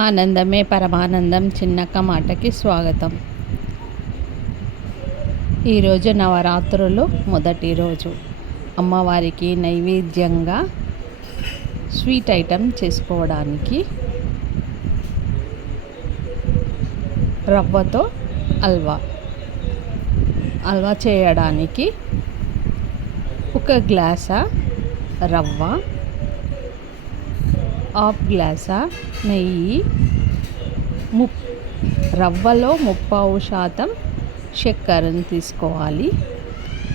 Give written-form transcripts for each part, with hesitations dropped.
ఆనందమే పరమానందం చిన్నక్క మాటకి స్వాగతం. ఈరోజు నవరాత్రులు మొదటి రోజు. అమ్మవారికి నైవేద్యంగా స్వీట్ ఐటెం చేసుకోవడానికి రవ్వతో హల్వా చేయడానికి 1 గ్లాసు రవ్వ, హాఫ్ గ్లాసు నెయ్యి, రవ్వలో 30% చక్కెరను తీసుకోవాలి,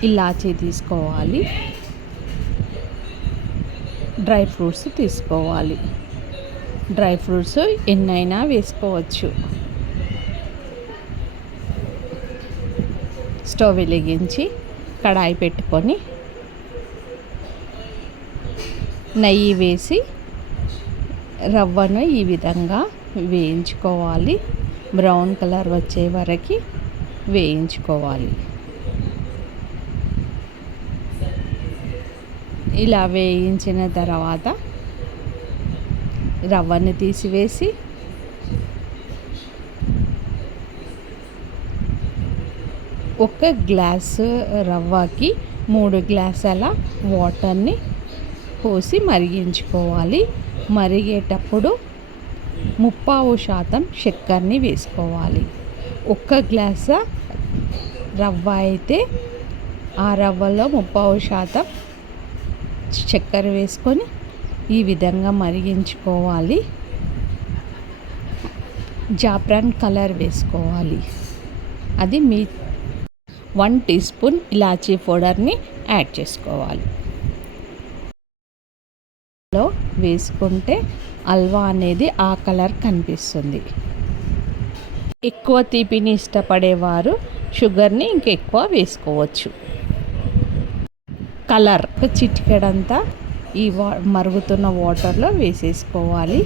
ఇలాచీ తీసుకోవాలి, డ్రై ఫ్రూట్స్ తీసుకోవాలి. డ్రై ఫ్రూట్స్ ఎన్నైనా వేసుకోవచ్చు. స్టవ్ వెలిగించి కడాయి పెట్టుకొని నెయ్యి వేసి రవ్వను ఈ విధంగా వేయించుకోవాలి. బ్రౌన్ కలర్ వచ్చే వరకు వేయించుకోవాలి. ఇలా వేయించిన తర్వాత రవ్వని తీసివేసి ఒక గ్లాసు రవ్వకి 3 గ్లాసుల వాటర్ని పోసి మరిగించుకోవాలి. మరిగేటప్పుడు 30% చక్కెరని వేసుకోవాలి. 1 గ్లాసు రవ్వ అయితే ఆ రవ్వలో 30% చక్కెర వేసుకొని ఈ విధంగా మరిగించుకోవాలి. జాఫ్రాన్ కలర్ వేసుకోవాలి. అది 1 టీ స్పూన్ ఇలాచీ పౌడర్ని యాడ్ చేసుకోవాలి. వేసుకుంటే హల్వా అనేది ఆ కలర్ కనిపిస్తుంది. ఎక్కువ తీపిని ఇష్టపడేవారు షుగర్ని ఇంకెక్కువ వేసుకోవచ్చు. కలర్ చిటికెడంతా ఈ మరుగుతున్న వాటర్లో వేసేసుకోవాలి.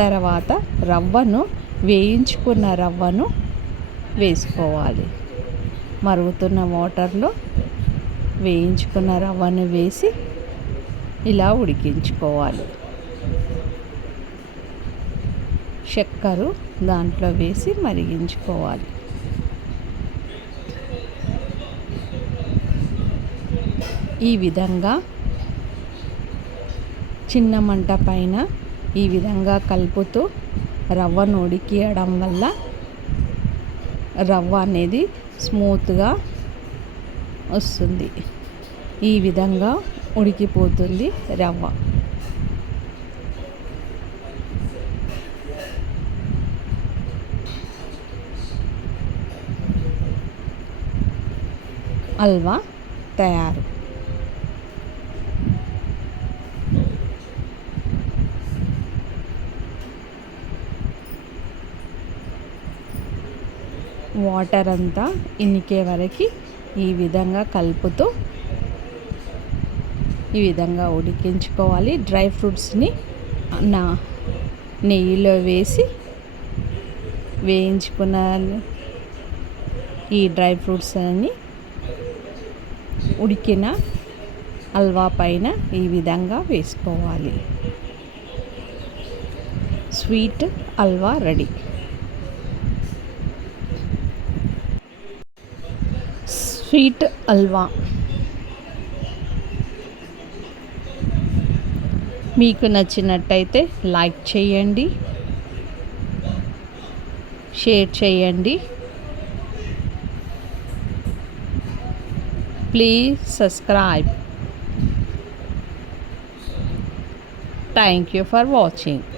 తర్వాత వేయించుకున్న రవ్వను వేసుకోవాలి. మరుగుతున్న వాటర్లో వేయించుకున్న రవ్వను వేసి ఇలా ఉడికించుకోవాలి. చక్కెర దాంట్లో వేసి మరిగించుకోవాలి. ఈ విధంగా చిన్న మంట పైన ఈ విధంగా కలుపుతూ రవ్వను ఉడికియడం వల్ల రవ్వ అనేది స్మూత్గా వస్తుంది. ఈ విధంగా ఉడికిపోతుంది రవ్వ. హల్వా తయారు. వాటర్ అంతా ఇనికే వరకు ఈ విధంగా కలుపుతూ ఈ విధంగా ఉడికించుకోవాలి. డ్రై ఫ్రూట్స్ని నెయ్యిలో వేసి వేయించుకున్న ఈ డ్రై ఫ్రూట్స్ అన్ని ఉడికిన హల్వా పైన ఈ విధంగా వేసుకోవాలి. Sweet halwa ready. Sweet halwa మీకు నచ్చినట్టయితే లైక్ చేయండి, షేర్ చేయండి. Please subscribe. Thank you for watching.